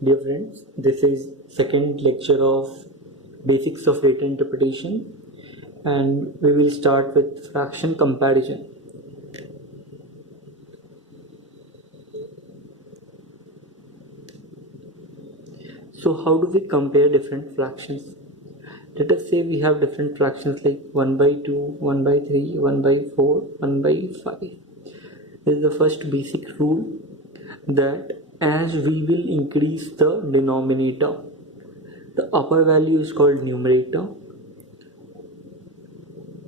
Dear friends, this is second lecture of Basics of Data Interpretation, and we will start with fraction comparison. So how do we compare different fractions? Let us say we have different fractions like 1 by 2, 1 by 3, 1 by 4, 1 by 5. This is the first basic rule, that as we will increase the denominator, the upper value is called numerator,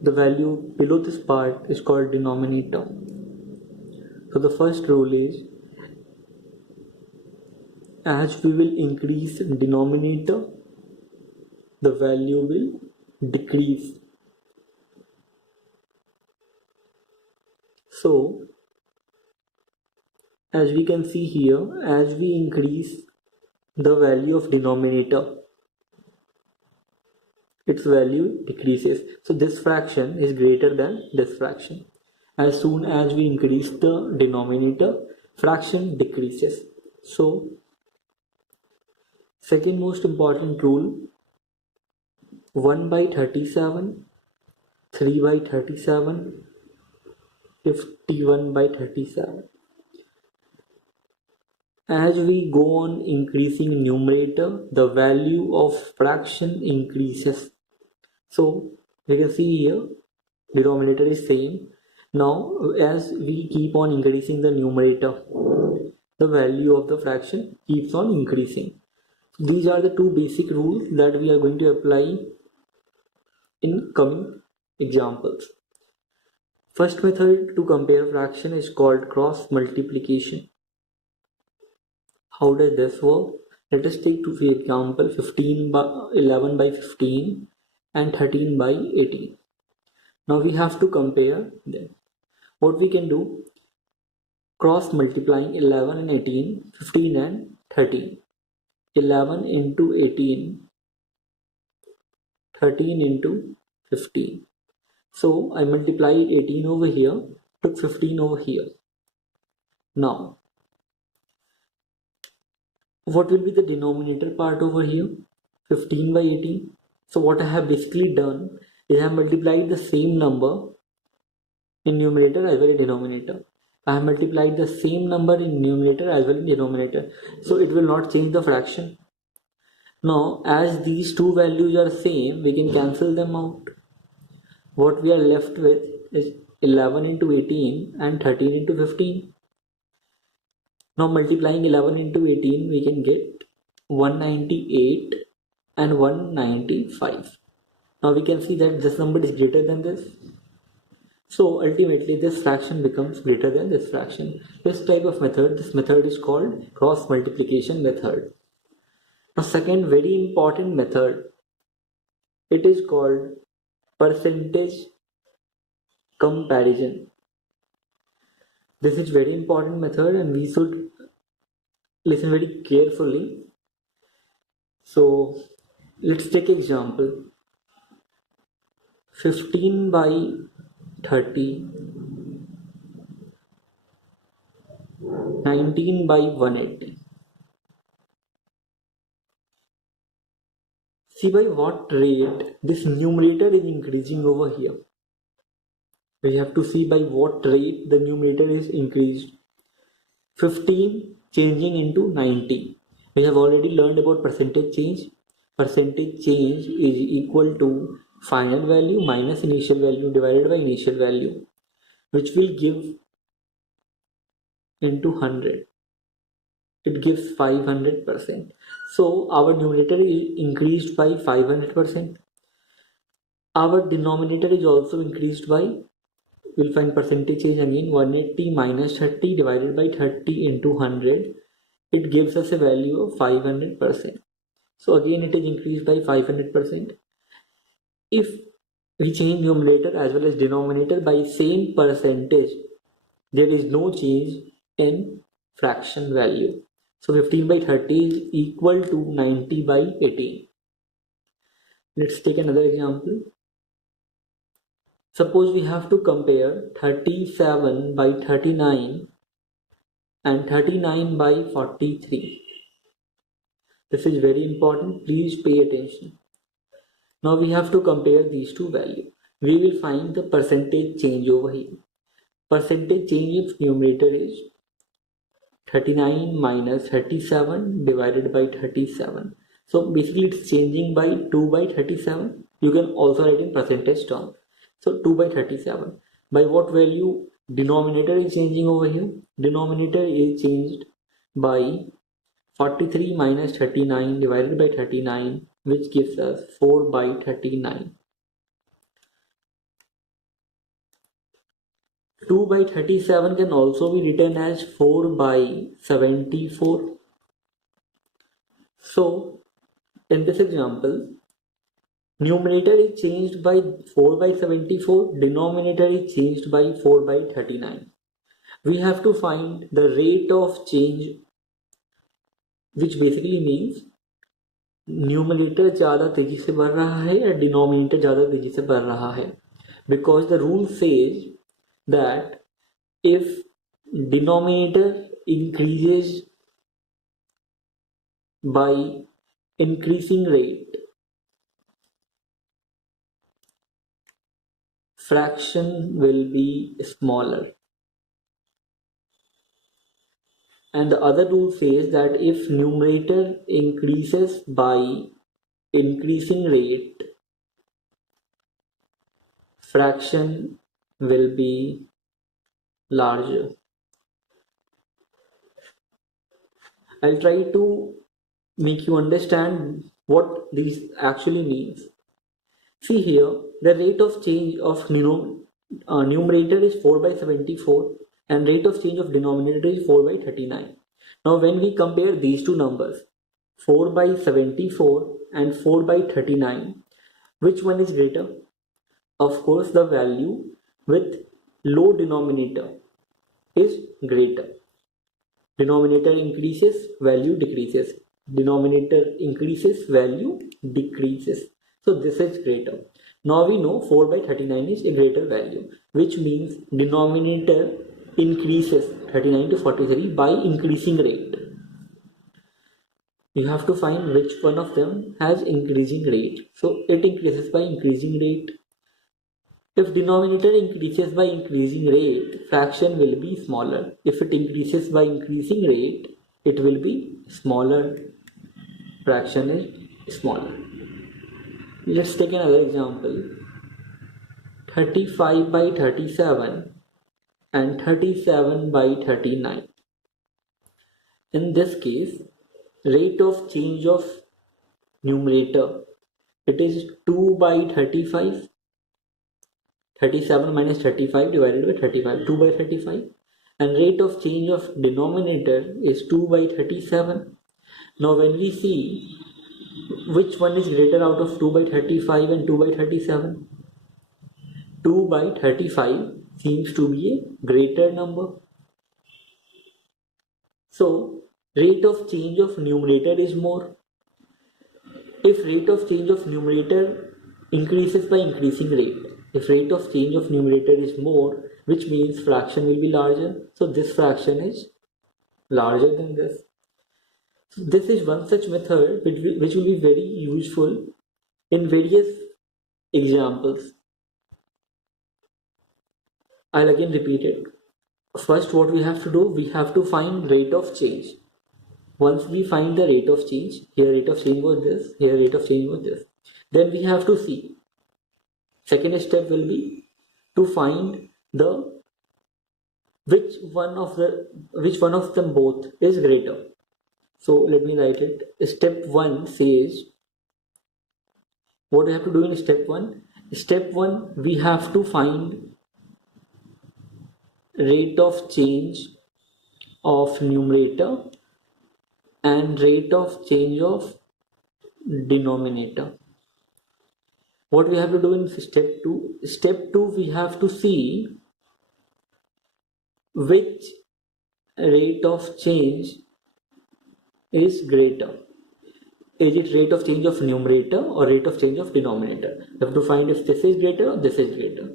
the value below this part is called denominator. So the first rule is, as we will increase denominator, the value will decrease. So as we can see here, as we increase the value of denominator, its value decreases. So this fraction is greater than this fraction. As soon as we increase the denominator, fraction decreases. So second most important rule, 1 by 37, 3 by 37, 51 by 37. As we go on increasing numerator, the value of fraction increases. So you can see here, denominator is same. Now as we keep on increasing the numerator, the value of the fraction keeps on increasing. These are the two basic rules that we are going to apply in coming examples. First method to compare fraction is called cross multiplication. How does this work? Let us take two examples, 11 by 15 and 13 by 18. Now we have to compare them. What we can do, cross multiplying 11 and 18, 15 and 13. 11 into 18, 13 into 15. So I multiplied 18 over here, took 15 over here. Now what will be the denominator part over here? 15 by 18. So what I have basically done is I have multiplied the same number in numerator as well as denominator. I have multiplied the same number in numerator as well as denominator. So it will not change the fraction. Now as these two values are same, we can cancel them out. What we are left with is 11 into 18 and 13 into 15. Now multiplying 11 into 18, we can get 198 and 195. Now we can see that this number is greater than this. So ultimately this fraction becomes greater than this fraction. This type of method, this method is called cross multiplication method. Now second very important method, it is called percentage comparison. This is very important method and we should listen very carefully. So let's take example, 15 by 30, 19 by 180. See by what rate this numerator is increasing over here. We have to see by what rate the numerator is increased. 15 changing into 90. We have already learned about percentage change. Percentage change is equal to final value minus initial value divided by initial value, which will give into 100. It gives 500%. So our numerator is increased by 500%. Our denominator is also increased by, we'll find percentage change again, 180 minus 30 divided by 30 into 100. It gives us a value of 500%. So again it is increased by 500%. If we change numerator as well as denominator by same percentage, there is no change in fraction value. So 15 by 30 is equal to 90 by 18. Let's take another example. Suppose we have to compare 37 by 39 and 39 by 43. This is very important. Please pay attention. Now we have to compare these two values. We will find the percentage change over here. Percentage change if numerator is 39 minus 37 divided by 37. So basically it's changing by 2 by 37. You can also write in percentage term. So 2 by 37. By what value denominator is changing over here? Denominator is changed by 43 minus 39 divided by 39, which gives us 4 by 39. 2 by 37 can also be written as 4 by 74. So, in this example, numerator is changed by 4 by 74, denominator is changed by 4 by 39. We have to find the rate of change, which basically means numerator ज़्यादा तेजी से बढ़ रहा है या denominator ज़्यादा तेजी से बढ़ रहा है. Because the rule says that if denominator increases by increasing rate, fraction will be smaller. And the other rule says that if numerator increases by increasing rate, fraction will be larger. I'll try to make you understand what this actually means. See here, the rate of change of numerator is 4 by 74 and rate of change of denominator is 4 by 39. Now when we compare these two numbers, 4 by 74 and 4 by 39, which one is greater? Of course, the value with low denominator is greater. Denominator increases, value decreases. Denominator increases, value decreases. So this is greater. Now we know 4 by 39 is a greater value, which means denominator increases 39 to 43 by increasing rate. You have to find which one of them has increasing rate. So it increases by increasing rate. If denominator increases by increasing rate, fraction will be smaller. If it increases by increasing rate, it will be smaller. Fraction is smaller. Let's take another example. 35 by 37 and 37 by 39. In this case, rate of change of numerator, it is 2 by 35. 37 minus 35 divided by 35, 2 by 35, and rate of change of denominator is 2 by 37. Now when we see which one is greater out of 2 by 35 and 2 by 37, 2 by 35 seems to be a greater number. So rate of change of numerator is more. If rate of change of numerator increases by increasing rate, if rate of change of numerator is more, which means fraction will be larger. So this fraction is larger than this. So this is one such method which will be very useful in various examples. I'll again repeat it. First, what we have to do, we have to find rate of change. Once we find the rate of change, here rate of change was this, here rate of change was this. Then we have to see. Second step will be to find the which one of them both is greater. So let me write it. Step 1 says, what we have to do in step 1? Step 1, we have to find rate of change of numerator and rate of change of denominator. What we have to do in step 2? Step 2, we have to see which rate of change is greater. Is it rate of change of numerator or rate of change of denominator? We have to find if this is greater or this is greater.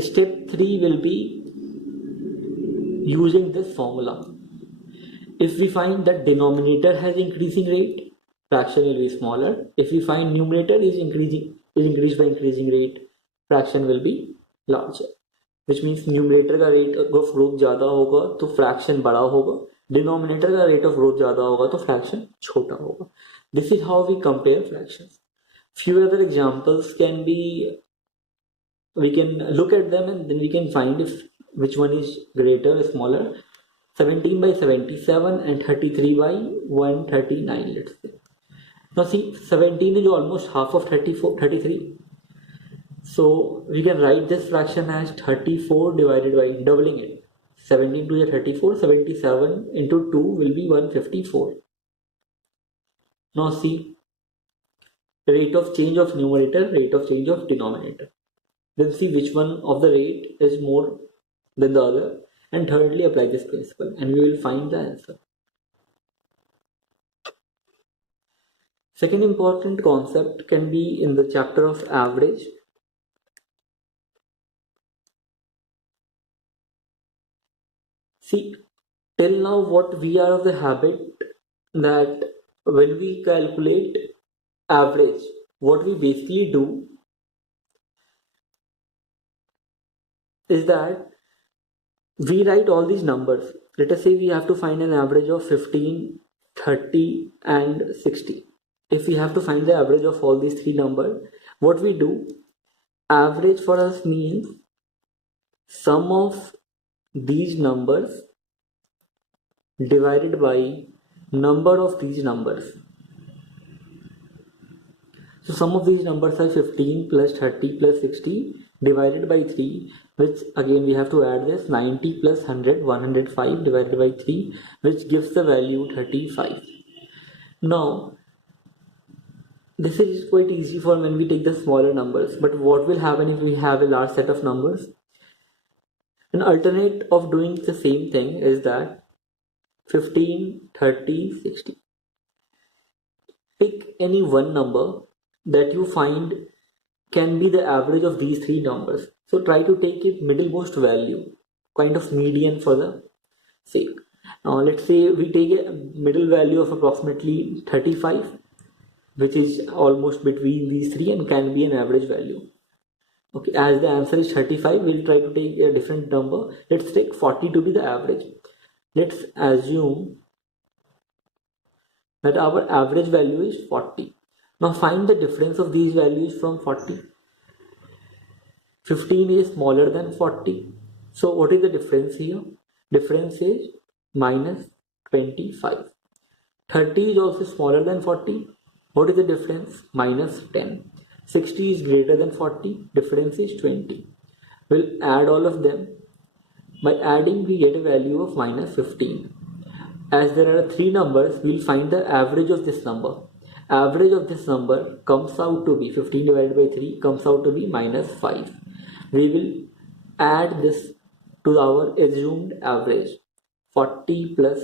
Step 3 will be using this formula. if we find that denominator has increasing rate, fraction will be smaller. If we find numerator is increased by increasing rate, fraction will be larger. Which means numerator का rate of growth ज़्यादा होगा तो fraction बड़ा होगा, denominator का rate of growth ज़्यादा होगा तो fraction छोटा होगा. This is how we compare fractions. Few other examples can be, we can look at them and then we can find if which one is greater or smaller. 17 by 77 and 33 by 139, let's say. Now see, 17 is almost half of 33. So we can write this fraction as 34 divided by doubling it. 17 to the 34, 77 into 2 will be 154. Now see, rate of change of numerator, rate of change of denominator. Then see which one of the rate is more than the other, and thirdly apply this principle and we will find the answer. Second important concept can be in the chapter of average. See, till now what we are of the habit that when we calculate average, what we basically do is that we write all these numbers. Let us say we have to find an average of 15, 30 and 60. If we have to find the average of all these three numbers, what we do, average for us means sum of these numbers divided by number of these numbers. So sum of these numbers are 15 plus 30 plus 60 divided by 3, which again we have to add this 90 plus 100, 105 divided by 3, which gives the value 35. Now this is quite easy for when we take the smaller numbers, but what will happen if we have a large set of numbers? An alternate of doing the same thing is that 15, 30, 60. Pick any one number that you find can be the average of these three numbers. So try to take it middlemost value, kind of median for the sake. Now let's say we take a middle value of approximately 35, which is almost between these three and can be an average value. Okay, as the answer is 35, we'll try to take a different number. Let's take 40 to be the average. Let's assume that our average value is 40. Now find the difference of these values from 40. 15 is smaller than 40. So what is the difference here? Difference is minus 25. 30 is also smaller than 40. What is the difference? Minus 10. 60 is greater than 40. Difference is 20. We'll add all of them. By adding, we get a value of minus 15. As there are three numbers, we'll find the average of this number. Average of this number comes out to be 15 divided by 3 comes out to be minus 5. We will add this to our assumed average. 40 plus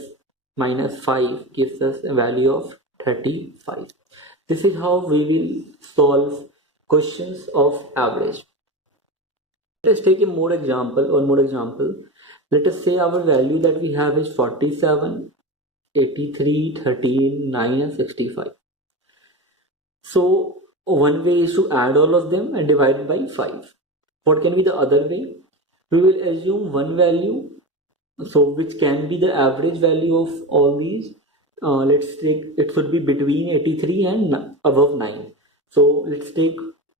minus 5 gives us a value of 35. This is how we will solve questions of average. Let us take a more example. Let us say our value that we have is 47, 83, 13, 9 and 65. So one way is to add all of them and divide by 5. What can be the other way? We will assume one value, so which can be the average value of all these. Let's take, it should be between 83 and above 9. So let's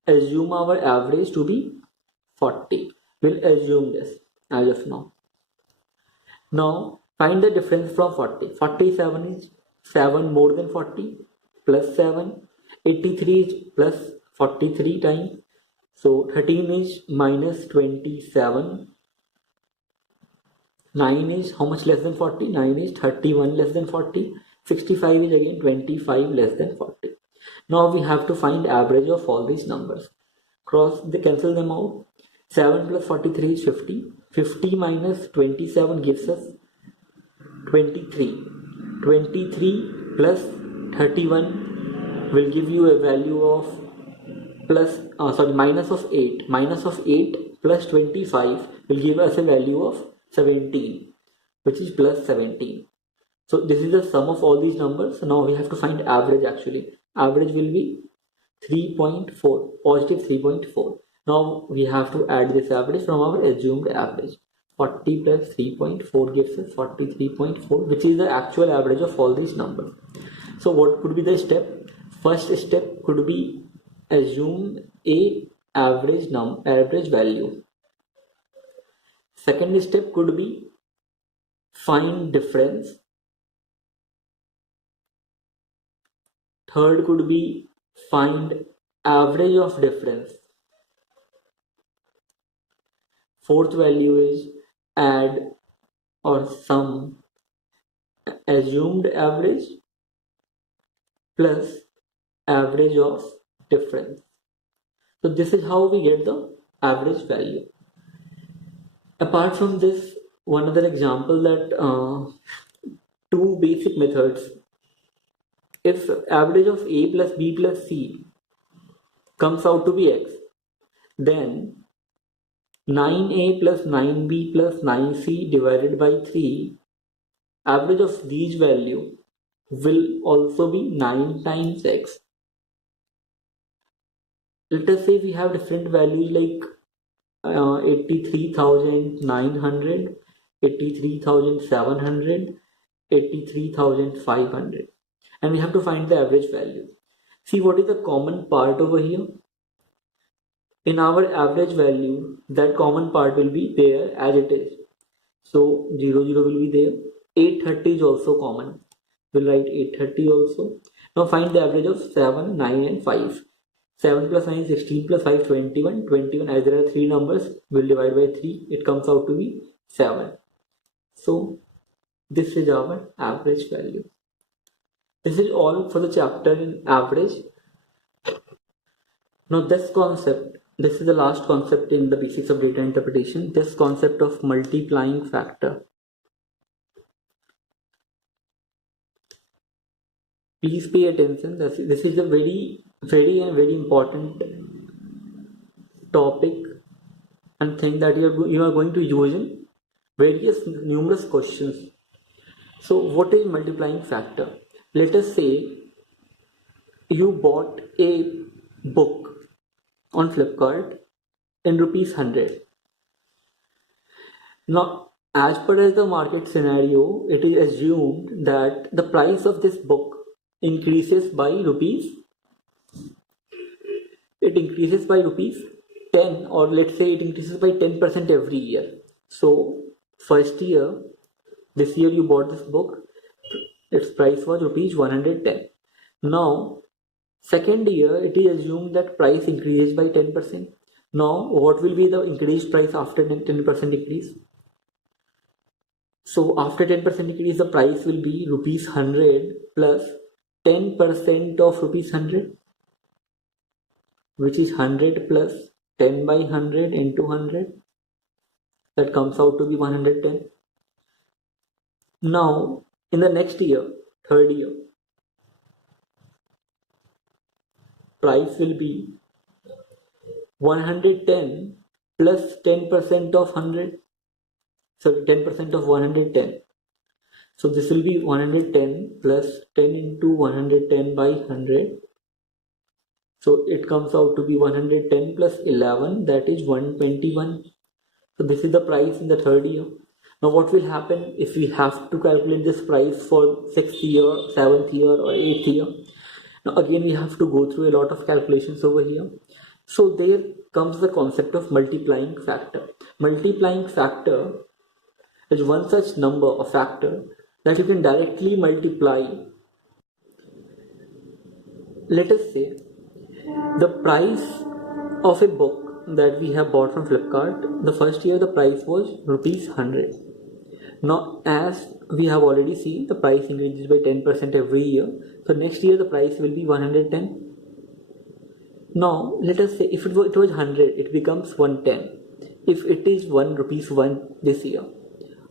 assume our average to be 40. We'll assume this as of now. Now find the difference from 40. 47 is 7 more than 40 plus 7. 83 is plus 43 times. So 13 is minus 27. 9 is how much less than 40? 9 is 31 less than 40. 65 is again 25 less than 40. Now we have to find average of all these numbers. Cancel them out. 7 plus 43 is 50. 50 minus 27 gives us 23. 23 plus 31 will give you a value of minus of 8. Minus of 8 plus 25 will give us a value of 17, which is plus 17. So this is the sum of all these numbers. So now we have to find average actually. Average will be 3.4, positive 3.4. Now we have to add this average from our assumed average. 40 plus 3.4 gives us 43.4, which is the actual average of all these numbers. So what could be the step? First step could be assume a average value. Second step could be find difference. Third could be find average of difference. Fourth value is add or sum assumed average plus average of difference. So this is how we get the average value. Apart from this, one other example that two basic methods. If average of a plus b plus c comes out to be x, then 9a plus 9b plus 9c divided by 3, average of these value will also be 9 times x. Let us say we have different values like 83,900, 83,700, 83,500, and we have to find the average value. See what is the common part over here. In our average value, that common part will be there as it is. So 0, 0 will be there. 830 is also common. We'll write 830 also. Now find the average of 7, 9 and 5. 7 plus 9 is 16 plus 5 21. 21, as there are 3 numbers, we'll divide by 3. It comes out to be 7. So this is our average value. This is all for the chapter in average. Now this is the last concept in the basics of data interpretation. This concept of multiplying factor. Please pay attention. This is a very important topic and thing that you are going to use in numerous questions. So what is multiplying factor? Let us say you bought a book on Flipkart in rupees 100. Now, as per as the market scenario, it is assumed that the price of this book increases by rupees 10, or let's say it increases by 10% every year. So first year, this year you bought this book, its price was rupees 110. Now second year, it is assumed that price increases by 10%. Now what will be the increased price after 10% increase? So after 10% increase, the price will be rupees 100 plus 10% of rupees 100, which is 100 plus 10 by 100 into 100. That comes out to be 110. Now in the next year, third year, price will be 110 plus 10% of 100. So 10% of 110. So this will be 110 plus 10 into 110 by 100. So it comes out to be 110 plus 11, that is 121. So this is the price in the third year. Now what will happen if we have to calculate this price for 6th year, 7th year or 8th year? Now again we have to go through a lot of calculations over here. So there comes the concept of multiplying factor. Multiplying factor is one such number or factor that you can directly multiply. Let us say the price of a book that we have bought from Flipkart, the first year the price was rupees 100. Now as we have already seen, the price increases by 10% every year. So next year the price will be 110. Now let us say if it was 100, it becomes 110. If it is 1 rupees 1 this year,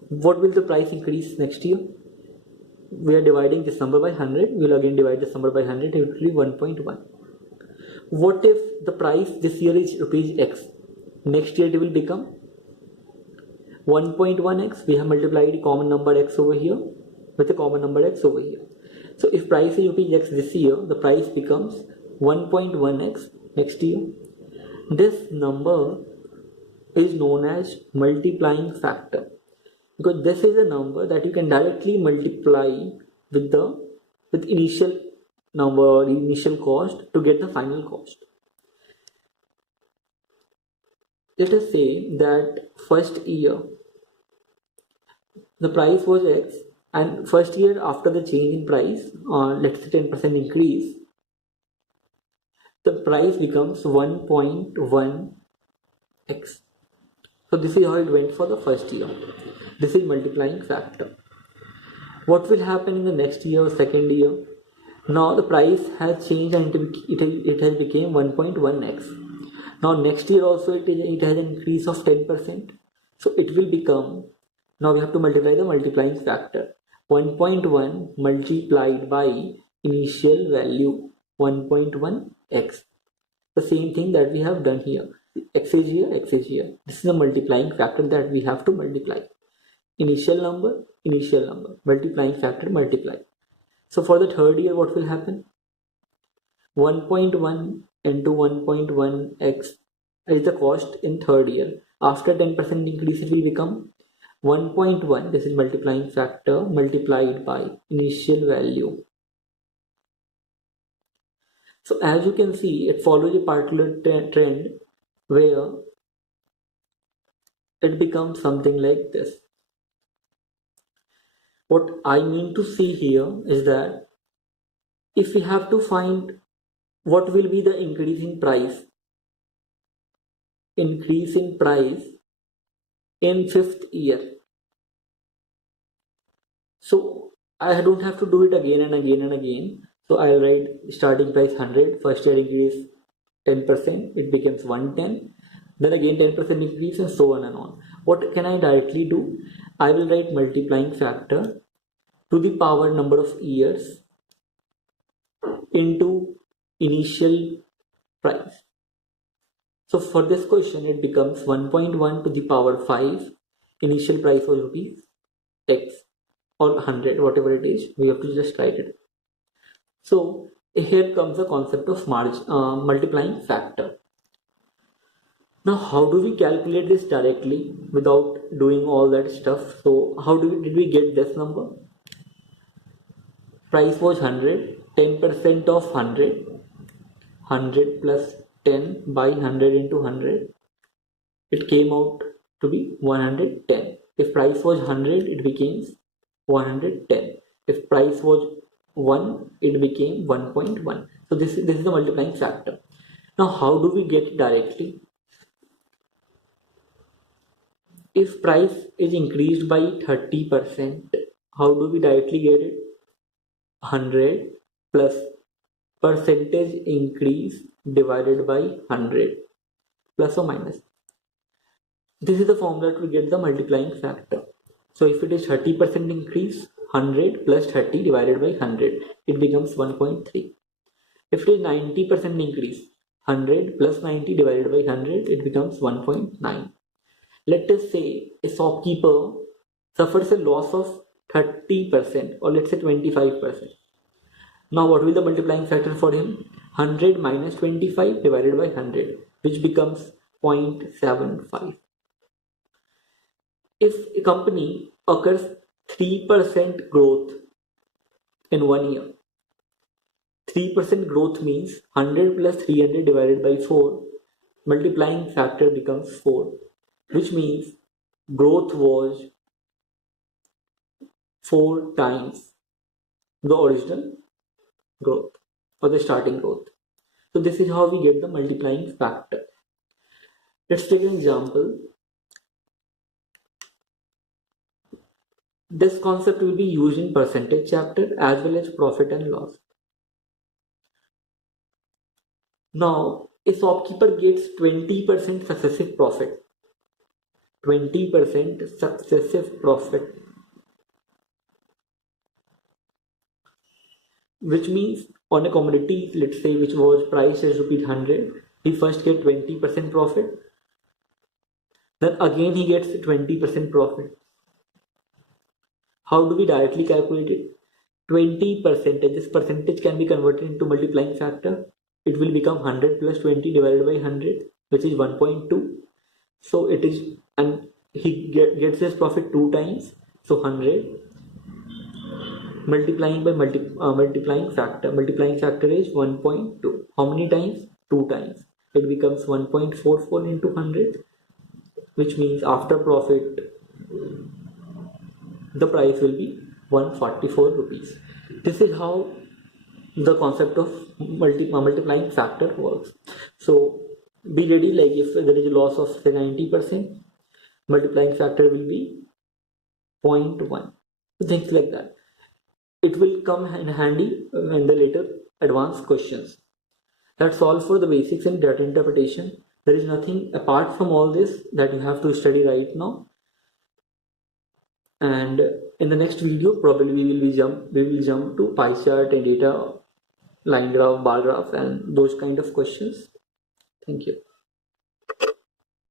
what will the price increase next year? We are dividing this number by 100. We will again divide this number by 100. It will be 1.1. What if the price this year is rupees x? Next year it will become 1.1x. We have multiplied common number x over here. with a common number x over here. So if price is rupees x this year, the price becomes 1.1x next year. This number is known as multiplying factor, because this is a number that you can directly multiply with initial number or initial cost to get the final cost. Let us say that first year the price was x, and first year after the change in price, let's say 10% increase, the price becomes 1.1x. So this is how it went for the first year. This is multiplying factor. What will happen in the next year or second year? Now the price has changed and it has become 1.1x. Now next year also it has an increase of 10%. So it will become, now we have to multiply the multiplying factor. 1.1 multiplied by initial value 1.1x. The same thing that we have done here. X is here, x is here. This is the multiplying factor that we have to multiply. Initial number, multiplying factor, multiply. So for the third year, what will happen? 1.1 into 1.1x is the cost in third year. After 10% increase, it will become 1.1. This is multiplying factor multiplied by initial value. So as you can see, it follows a particular trend where it becomes something like this. What I mean to see here is that if we have to find what will be the increase in price in fifth year, so I don't have to do it again and again and again. So I'll write starting price 100, first year increase 10%, it becomes 110, then again 10% increase, and so on and on. What can I directly do? I will write multiplying factor to the power number of years into initial price. So for this question, it becomes 1.1 to the power 5. Initial price was rupees x or 100, whatever it is, we have to just write it. So here comes the concept of multiplying factor. Now how do we calculate this directly without doing all that stuff? So how did we get this number? Price was 100, 10% of 100, 100 plus 10 by 100 into 100, it came out to be 110. If price was 100, it became 110. If price was 1, it became 1.1. So this is the multiplying factor. Now how do we get it directly? If price is increased by 30%, how do we directly get it? 100 plus percentage increase divided by 100, plus or minus. This is the formula to get the multiplying factor. So if it is 30% increase, 100 plus 30 divided by 100, it becomes 1.3. If it is 90% increase, 100 plus 90 divided by 100, it becomes 1.9. Let us say a shopkeeper suffers a loss of 30% or let's say 25%. Now what will the multiplying factor for him? 100 minus 25 divided by 100, which becomes 0.75. If a company occurs 3% growth in 1 year, 3% growth means 100 plus 300 divided by 4, multiplying factor becomes 4, which means growth was 4 times the original growth or the starting growth. So this is how we get the multiplying factor. Let's take an example. This concept will be used in percentage chapter as well as profit and loss. Now, a shopkeeper gets 20% successive profit. 20% successive profit, which means on a commodity, let's say, which was priced as rupees 100, he first get 20% profit, then again he gets 20% profit. How do we directly calculate it? 20%, this percentage can be converted into multiplying factor. It will become 100 plus 20 divided by 100, which is 1.2. So it is, and he gets his profit 2 times, so 100 multiplying by multiplying factor is 1.2. How many times? 2 times. It becomes 1.44 into 100, which means after profit the price will be 144 rupees. This is how the concept of multiplying factor works. So be ready, like if there is a loss of say 90%, multiplying factor will be 0.1. Things like that. It will come in handy in the later advanced questions. That's all for the basics in data interpretation. There is nothing apart from all this that you have to study right now. And in the next video, probably we will jump to pie chart and data, line graph, bar graph, and those kind of questions. Thank you.